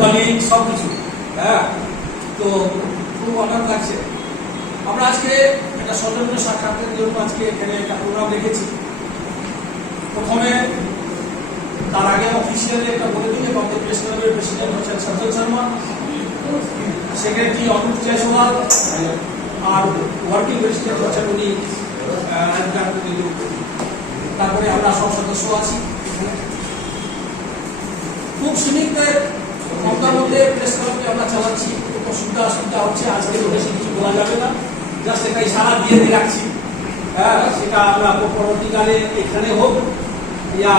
Colleague সব কিছু। হ্যাঁ, তো খুব অনেক লাগছে। আমরা আজকে একটা সৌজন্য সাক্ষাতের জন্য আজকে এখানে একটা প্রোগ্রাম রেখেছি। প্রথমে তার আগে অফিসিয়ালি একটা বলে দিই যে আমাদের প্রেস ক্লাবের প্রেসিডেন্ট হচ্ছেন সজ্জন Sharma, secretary Anup Jaiswal, are working president হচ্ছেন উনি। তারপরে আমরা সব সদস্য আছি। খুব সীমিত ক্ষমতার মধ্যে প্রেস ক্লাবকে আমরা চালাচ্ছি। অসুবিধা হচ্ছে, আজকে তো বেশি কিছু বলা যাবে না, জাস্ট একটা ইশারা দিয়ে রাখছি। হ্যাঁ, সেটা আমরা পরবর্তীকালে এখানে হোক ইয়া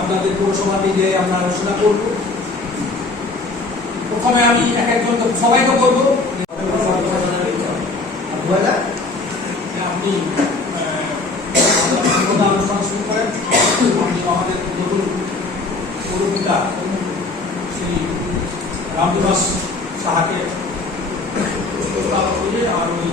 আপনাদের পৌরসভাতে গিয়ে আমরা আলোচনা করব। প্রথমে আমি এক একজন সবাইকে বলবো আপনি অনুষ্ঠান শুরু করেন। আপনি আমাদের নতুন পৌরপিতা শ্রী রামনিবাস সাহাকে আর ওই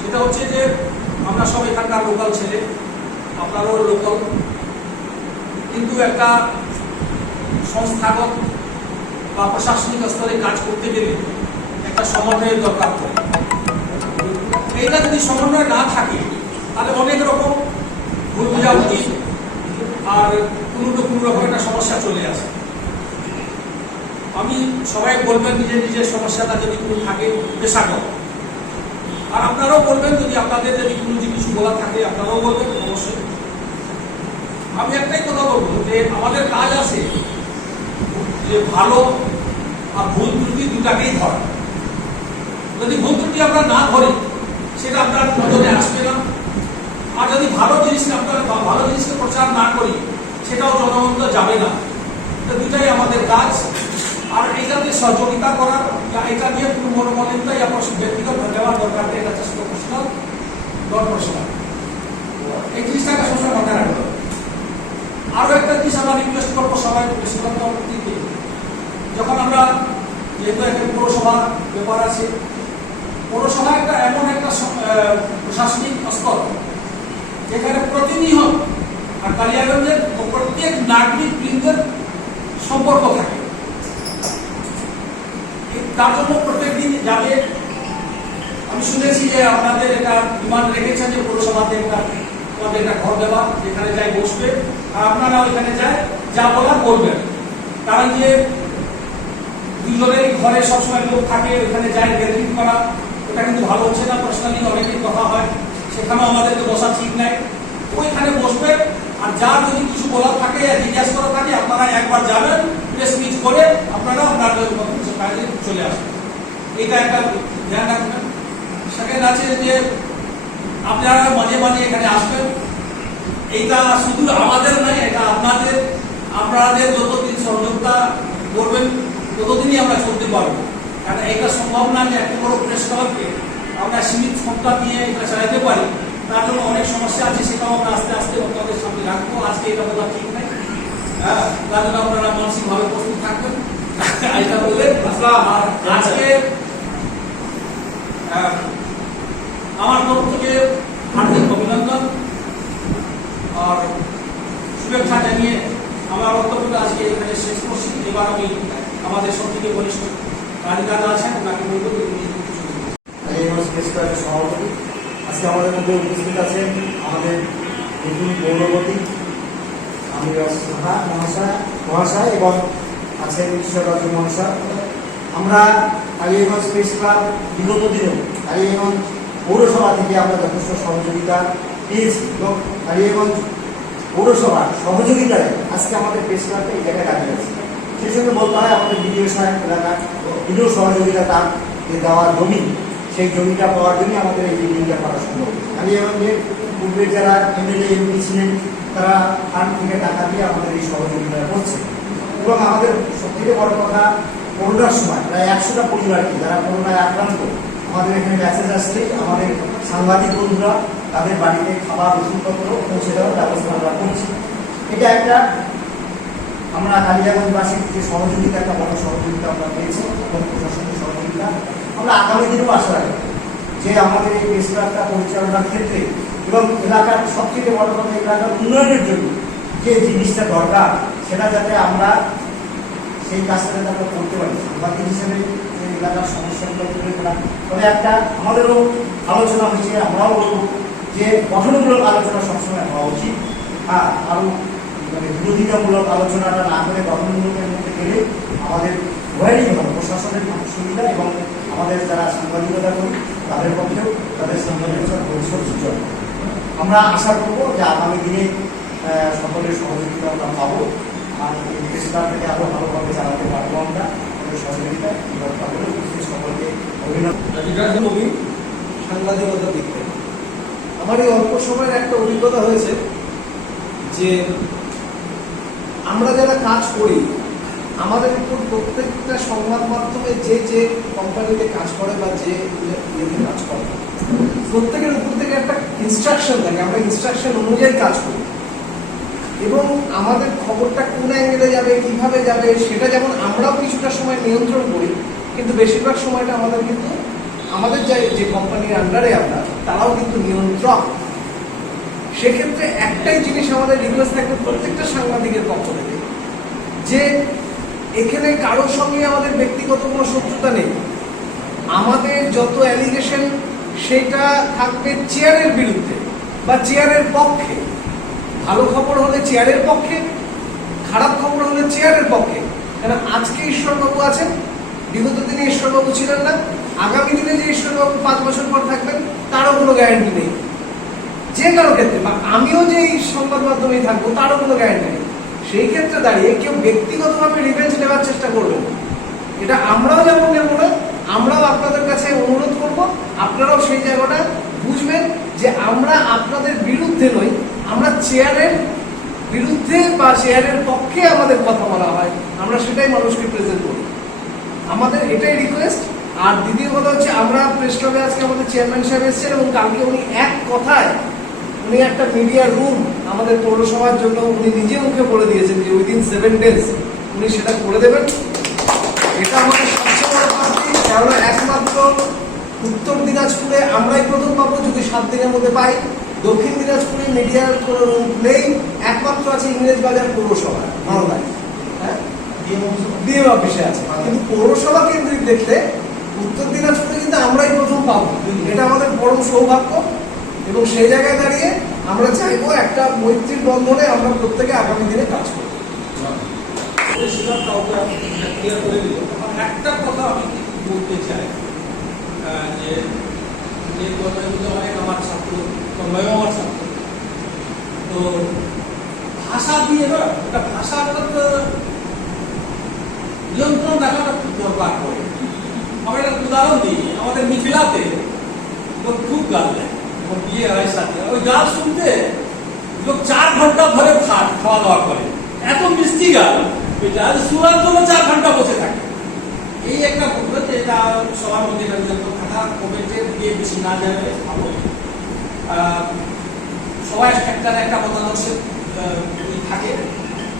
সেটা হচ্ছে যে আমরা সব এখানকার লোকাল ছেলে, আপনারও লোকাল, কিন্তু একটা সংস্থাগত বা প্রশাসনিক স্তরে কাজ করতে গেলে একটা সমন্বয়ের দরকার পড়ে। এইটা যদি সমন্বয় না থাকে তাহলে অনেক রকম ভুল বোঝাবুঝি আর কোনো রকম একটা সমস্যা চলে আসে। আমি সবাই বলবেন নিজের সমস্যাটা যদি কোনো থাকে পেশাগত, আর আপনারাও বলবেন যদি আপনাদের যদি কোনো কিছু বলা থাকে আপনারাও বলবেন অবশ্যই। আমি একটাই কথা বলবো যে আমাদের কাজ আছে যে ভালো আর ভুল ত্রুটি দুটাকেই ধরা। যদি ভুল ত্রুটি আমরা না ধরি সেটা আপনার নজরে আসবে না, আর যদি ভালো জিনিসকে প্রচার না করি সেটাও জনগণ যাবে না। দুটাই আমাদের কাজ। আর এইটাতে সহযোগিতা করার, এটা নিয়ে কোনো মনোমালিন্যতা ব্যক্তিগত দেওয়ার দরকার নেই। এটা হচ্ছে প্রফেশনাল, নন প্রফেশনাল। এই জিনিসটাকে সবসময় মাথায় রাখতে হবে। আরো একটা জিনিস আমরা রিকোয়েস্ট করবো সবাই প্রতিনিধি, যখন আমরা যেহেতু একটা পৌরসভা ব্যাপার আছে, পৌরসভা একটা এমন একটা প্রশাসনিক স্তর যেখানে প্রতিনিয়ত আর কালিয়াগঞ্জের প্রত্যেক নাগরিক বৃন্দের সম্পর্ক থাকে। তার জন্য প্রত্যেক দিন যাবে। আমি শুনেছি যে আপনাদের এটা ডিমান্ড রেখেছেন যে পৌরসভাতে আমাদের একটা ঘর দেওয়া, যেখানে যাই বসবে আর আপনারা ওইখানে যায় যা বলার বলবেন। কারণ যে দুজনের ঘরে সবসময় লোক থাকে, ওইখানে যাই গ্যাদারিং করা, ওটা কিন্তু ভালো হচ্ছে না। পার্সোনালি অনেকেই কথা হয়, সেখানেও আমাদেরকে বসা ঠিক নাই। ওইখানে বসবে আর যা যদি কিছু বলার থাকে জিজ্ঞাসা করা থাকে আপনারা একবার যাবেন, প্রেস মিট করে আপনারা আপনাদের কাজে চলে আসবেন। এটা একটা ধ্যান রাখবেন। সেকেন্ড আছে যে আপনারা মাঝে মাঝে এখানে আসবেন। এইটা শুধু আমাদের নয়, এটা আপনাদের যতদিন সহযোগিতা করবেন ততদিনই আমরা চলতে পারবো। কারণ এটা সম্ভব না যে এত বড় প্রেস ক্লাবকে আমরা সীমিত ক্ষমতা দিয়ে এটা চালাতে পারি। তার জন্য অনেক সমস্যা আছে, সেটাও আমরা আস্তে আস্তে আপনাদের সামনে রাখবো। আজকে এটা বলা ঠিক নাই, হ্যাঁ, তার জন্য আপনারা মানসিকভাবে প্রস্তুত থাকবেন। এটা বলে আর আজকে আমার তরফ থেকে হার্দিক অভিনন্দন আর শুভেচ্ছা জানিয়ে আমার বক্তব্যটা আজকে এখানে শেষ করছি। এবার আমি আমাদের সব থেকে বলিষ্ঠ কারিগর আছেন, ওনাকে বলবো সভাপতি। আজকে আমাদের মধ্যে উপস্থিত আছেন আমাদের নতুন পৌরপতি আমিরাজ সাহা মহাশয় এবং আছেন ঈশ্বররাজ্য মহাশয়। আমরা কালিয়াগঞ্জ প্রেস ক্লাব বিগত দিনেও কালিয়াগঞ্জ পৌরসভা থেকে আমরা যথেষ্ট সহযোগিতা পেয়েছি এবং কালিয়াগঞ্জ পৌরসভার সহযোগিতায় আজকে আমাদের প্রেস ক্লাবটা এই জায়গায় দাঁড়িয়ে আছে। সেই সঙ্গে বলতে হয় আমাদের বিডিও সাহেব এলাকার বিডিও সহযোগিতা তার দেওয়া জমি, সেই জমিটা পাওয়ার জন্য আমাদের এই বিল্ডিংটা করা সম্ভব। কালিয়াগঞ্জের পূর্বে যারা এমএলএ এমপি ছিলেন তারা ফান্ড থেকে টাকা দিয়ে আমাদের এই সহযোগিতা করছে এবং আমাদের সবথেকে বড় কথা করোনার সময় প্রায় 100টা পরিবারকে যারা করোনায় আক্রান্ত আমাদের এখানে মেসেজ আসছে, আমাদের সাংবাদিক বন্ধুরা তাদের বাড়িতে খাবার ওষুধপত্র পৌঁছে দেওয়ার ব্যবস্থা আমরা করছি। এটা একটা আমরা কালিয়াগঞ্জবাসীর যে সহযোগিতা, একটা বড় সহযোগিতা আমরা পেয়েছি এবং প্রশাসনের সহযোগিতা আমরা আগামী দিনেও আশা রাখি যে আমাদের এই প্রেস ক্লাবটা পরিচালনার ক্ষেত্রে এবং এলাকার সবথেকে বড় কথা এলাকার উন্নয়নের জন্য যে জিনিসটা দরকার সেটা যাতে আমরা সেই কাজটা যাতে আমরা করতে পারি সাংবাদিক হিসেবে যে এলাকার সমস্যাগুলো তুলে ধরা। তবে একটা আমাদেরও আলোচনা হয়েছে, আমরাও বলবো যে গঠনমূলক আলোচনা সবসময় হওয়া উচিত। আরও বিরোধিতামূলক আলোচনাটা না করে গঠনমূলকের মধ্যে গেলে আমাদের উভয়েরই হবে, প্রশাসনের সুবিধা এবং আমাদের যারা সাংবাদিকতা করি তাদের পক্ষেও তাদের সাংবাদিকতার ভবিষ্যৎ সুযোগ। আমরা আশা করবো যে আগামী দিনে সকলের সহযোগিতা আমরা পাবো আর এই প্রেস ক্লাবটাকে আরও ভালোভাবে চালাতে পারবো আমরা আমাদের সহযোগিতা সকলকে অভিনন্দন। সাংবাদিকতা দিক থেকে আমার এই অল্প সময়ের একটা অভিজ্ঞতা হয়েছে যে আমরা যারা কাজ করি আমাদের উপর প্রত্যেকটা সংবাদ মাধ্যমে যে যে কোম্পানিতে কাজ করে বা যে ইয়েতে কাজ করে প্রত্যেকের উপর থেকে একটা ইনস্ট্রাকশন থাকে, আমরা ইনস্ট্রাকশন অনুযায়ী কাজ করি এবং আমাদের খবরটা কোন অ্যাঙ্গেলে যাবে কিভাবে যাবে সেটা যেমন আমরাও কিছুটা সময় নিয়ন্ত্রণ করি, কিন্তু বেশিরভাগ সময়টা আমাদের কিন্তু আমাদের যে কোম্পানির আন্ডারে আমরা তারাও কিন্তু নিয়ন্ত্রক। সেক্ষেত্রে একটাই জিনিস আমাদের রিকোয়েস্ট থাকবে প্রত্যেকটা সাংবাদিকের পক্ষ থেকে যে এখানে কারোর সঙ্গে আমাদের ব্যক্তিগত কোনো শত্রুতা নেই, আমাদের যত অ্যালিগেশন সেটা থাকবে চেয়ারের বিরুদ্ধে বা চেয়ারের পক্ষে। ভালো খবর হলে চেয়ারের পক্ষে, খারাপ খবর হলে চেয়ারের পক্ষে। কেন আজকে ঈশ্বরবাবু আছেন, বিগত দিনে ঈশ্বরবাবু ছিলেন না, আগামী দিনে যে ঈশ্বরবাবু 5 বছর পর থাকবেন তারও কোনো গ্যারান্টি নেই যে কারো ক্ষেত্রে, বা আমিও যে এই সংবাদ মাধ্যমেই থাকবো তারও কোনো গ্যারান্টি নেই। সেই ক্ষেত্রে দাঁড়িয়ে কেউ ব্যক্তিগতভাবে রিভেঞ্জ নেওয়ার চেষ্টা করবেন, এটা আমরাও যেমন নেব না, আমরাও আপনাদের কাছে অনুরোধ করব আপনারাও সেই জায়গাটা বুঝবেন যে আমরা আপনাদের বিরুদ্ধে নই, আমরা চেয়ারের বিরুদ্ধে বা চেয়ারের পক্ষে আমাদের কথা বলা হয়, আমরা সেটাই মানুষকে প্রেজেন্ট করি। আমাদের এটাই রিকোয়েস্ট। আর দ্বিতীয় কথা হচ্ছে আমরা প্রেস ক্লাবে আজকে আমাদের চেয়ারম্যান সাহেব এসেছেন এবং কালকে উনি এক কথায় উনি একটা মিডিয়া রুম আমাদের পৌরসভার জন্য উনি নিজে মুখে বলে দিয়েছেন যে উইদিন 7 days উনি সেটা করে দেবেন। এটা আমাদের সবচেয়ে বড় প্রাপ্তি, কারণ একমাত্র উত্তর দিনাজপুরে আমরাই প্রথম পাবো যদি 7 দিনের মধ্যে পাই। দক্ষিণ দিনাজপুরে মিডিয়ার কোনো রুম নেই, একমাত্র আছে ইংরেজবাজার পৌরসভা মালদায়, হ্যাঁ ডিএম অফিসে আছে, কিন্তু পৌরসভা কেন্দ্রিক দেখতে উত্তর দিনাজপুরে কিন্তু আমরাই প্রথম পাবো। এটা আমাদের বড় সৌভাগ্য এবং সেই জায়গায় দাঁড়িয়ে আমরা চাইবো একটা মৈত্রীর বন্ধনে আমরা প্রত্যেকে আগামী দিনে কাজ করবো। একটা কথা আমি বলতে চাই যে অনেক আমার ছাত্র তন্ময়ও আমার ছাত্র, তো ভাষা দিয়ে না একটা ভাষাটা তো নিয়ন্ত্রণ রাখাটা খুব দরকার পড়ে। আমরা একটা উদাহরণ দিই, আমাদের মিথিলাতে লোক খুব গাল দেয়, বিয়ে হয় সাথে ওই গাল শুনতে লোক 4 ঘন্টা ধরে খাওয়া দাওয়া করে, এত মিষ্টি গাল ওইটা শোনার জন্য 4 ঘন্টা বসে থাকে। এই একটা ঘটনা, এটা সবার মধ্যে কথা কমেন্টের দিয়ে বেশি না যাবে ভালো। সবাই একটা মতাদর্শে থাকে,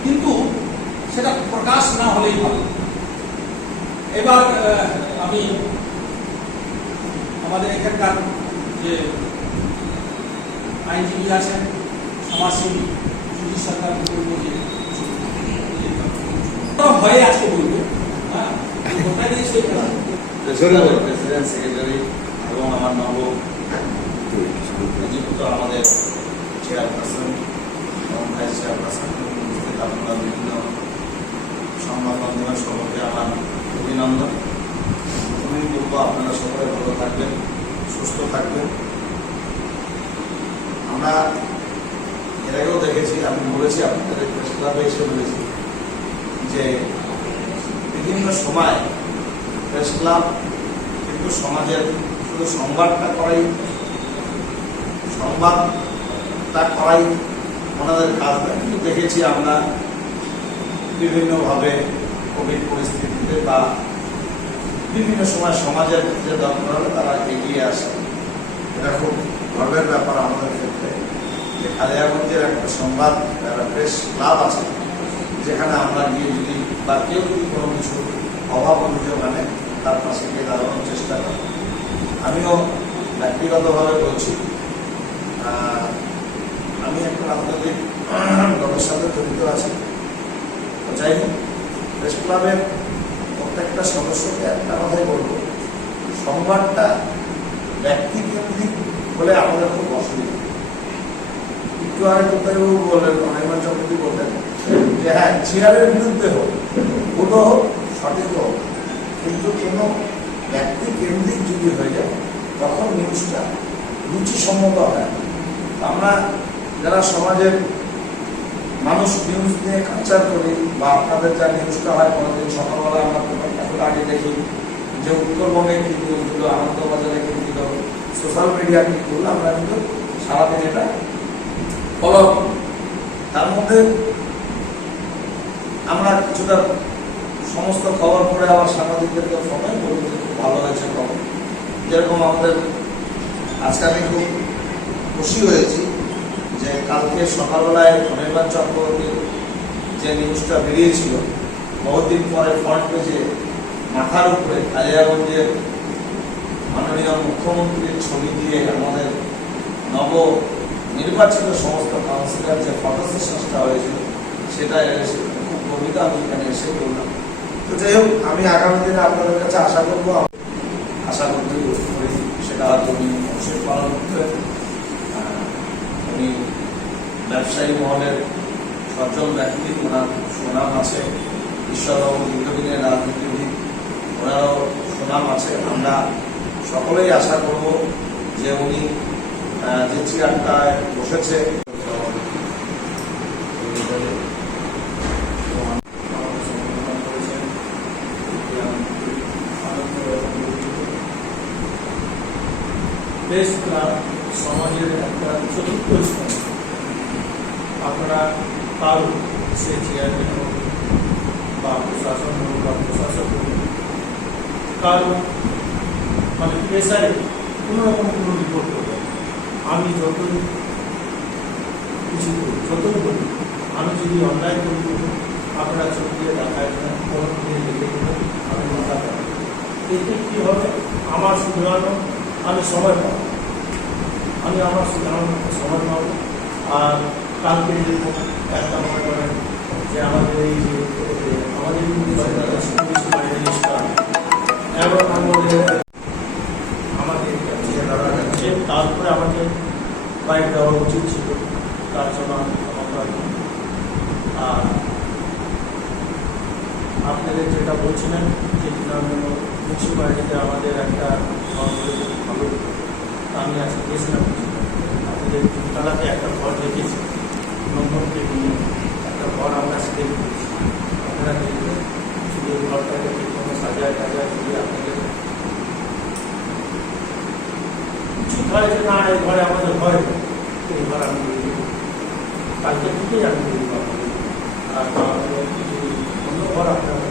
কিন্তু সেটা প্রকাশ না হলেই ভালো। এবার আমি আমাদের এখানকার যে আইনজীবী আছেন, সমাজসেবী সুজিত সরকার হয়ে আজকে বলবো, হ্যাঁ কোথায় নিয়ে সই করা প্রেসিডেন্ট সেক্রেটারি এবং আমার নব নিযুক্ত আমাদের চেয়ারপারসন এবং ভাইস চেয়ারপারসন উপস্থিত আপনারা বিভিন্ন সংবাদ মাধ্যমের সকলকে আমার অভিনন্দন। প্রথমেই বলবো আপনারা সকলে ভালো থাকবেন, সুস্থ থাকবেন। আমরা এর আগেও দেখেছি, আমি বলেছি আপনাদের প্রেস ক্লাবে এসে বলেছি যে বিভিন্ন সময় প্রেস ক্লাব কিন্তু সমাজের শুধু সংবাদটা করাই ওনাদের কাজ না, কিন্তু দেখেছি আমরা বিভিন্নভাবে কোভিড পরিস্থিতিতে বা বিভিন্ন সময় সমাজের যে দরকার হলে তারা এগিয়ে আসে। এটা খুব গর্বের ব্যাপার আমাদের ক্ষেত্রে যে কালিয়াগঞ্জের একটা সংবাদ একটা প্রেস ক্লাব আছে, যেখানে আমরা গিয়ে যদি বা কেউ যদি কোনো কিছু অভাব অভিযোগ আনে তার পাশে গিয়ে দাঁড়ানোর চেষ্টা করি। আমিও ব্যক্তিগতভাবে বলছি, আমি একটা রাজনৈতিক দলের সাথে জড়িত আছি। তো যাই হোক, প্রেস ক্লাবের প্রত্যেকটা সদস্যকে একটা কথাই বলবো, সংবাদটা ব্যক্তিকেন্দ্রিক হলে আমাদের খুব অসুবিধা। একটু আগে কোথায়বাবু বললেন, অনির্বাণ চক্রবর্তী বললেন যে হ্যাঁ চেয়ারের বিরুদ্ধে হোক, ভুল হোক, সঠিক হোক, কিন্তু কোনো ব্যক্তি কেন্দ্রিক যদি হয়ে যায় তখন নিউজটা রুচিসম্মত হয়। আমরা যারা সমাজের মানুষ নিউজ নিয়ে কালচার করি বা আপনাদের যা নিউজটা হয় কোনোদিন সকালবেলা আমরা পেপারটা আগে দেখি যে উত্তরবঙ্গে কি নিউজ দিল, আনন্দবাজারে কি দিল, সোশ্যাল মিডিয়া কি করলো, আমরা কিন্তু সারাদিন এটা ফলো করি। তার মধ্যে আমরা কিছুটা সমস্ত খবর পড়ে আবার সাংবাদিকদেরকে সময় বলি যে খুব ভালো হয়েছে খবর। যেরকম আমাদের আজকে আমি খুব খুশি হয়েছি যে কালকে সকালবেলায় অনির্বাণ চক্রবর্তীর যে নিউজটা বেরিয়েছিল, বহুদিন পরে ফ্রন্ট পেজে মাথার উপরে কালিয়াগঞ্জের মাননীয় মুখ্যমন্ত্রীর ছবি দিয়ে আমাদের নব নির্বাচিত সমস্ত কাউন্সিলর যে ফটো সেশনটা হয়েছিল সেটা খুব গর্বিত আমি এখানে এসে বললাম। তো যাই হোক, আমি আগামী দিনে আপনাদের কাছে আশা করবো সেটা তুমি অবশ্যই পালন করতে। উনি ব্যবসায়ী মহলের সজ্জন ব্যক্তি, ওনার সুনাম আছে। ঈশ্বরবাবু দীর্ঘদিনের রাজনীতিবিদ, ওনারও সুনাম আছে। আমরা সকলেই আশা করব যে উনি যে চেয়ারটায় বসেছে প্রেস ক্লাব সমাজের একটা চতুর্থ স্তর। আপনারা কারো সে চেয়ারম্যান হোক বা প্রশাসন হোক বা প্রশাসক হোক, কারো মানে প্রেসারে কোনো রকম কোনো রিপোর্ট করবে, আমি যতই কিছু করি, যতই বলি, আমি যদি অনলাইন করি আপনারা চোখ দিয়ে দেখায় না, কোনো দিয়ে লিখে দেবেন, আমি মাথা পাবো। এতে কী হবে, আমার শুধরানো আমি সময় পাবো, আমি আমার শুধরানো সময় পাবো। আর কালকে যেরকম একটা মনে করেন যে আমাদের এই যে আমাদের এবং আমাদের তারপরে আমাকে বাইক দেওয়া উচিত ছিল, তার জন্য আমি ক্ষমা পাই। আর আপনাদের যেটা বলছিলেন যে মিউনিসিপ্যালিটিতে আমাদের একটা ভালো, আমি আজকে গেছিলাম আপনাদের তালাতে একটা ঘর দেখেছি, নম্বরকে নিয়ে একটা ঘর আমরা সেখানে করেছি। আপনারা দেখবেন শুধু ঘরটাকে কোনো সাজায় যদি আপনাদের কিছু হয় যে না এই ঘরে আমাদের হয়, এই ঘর আমি কালকে থেকেই আমি আর কিছু অন্য ঘর আপনারা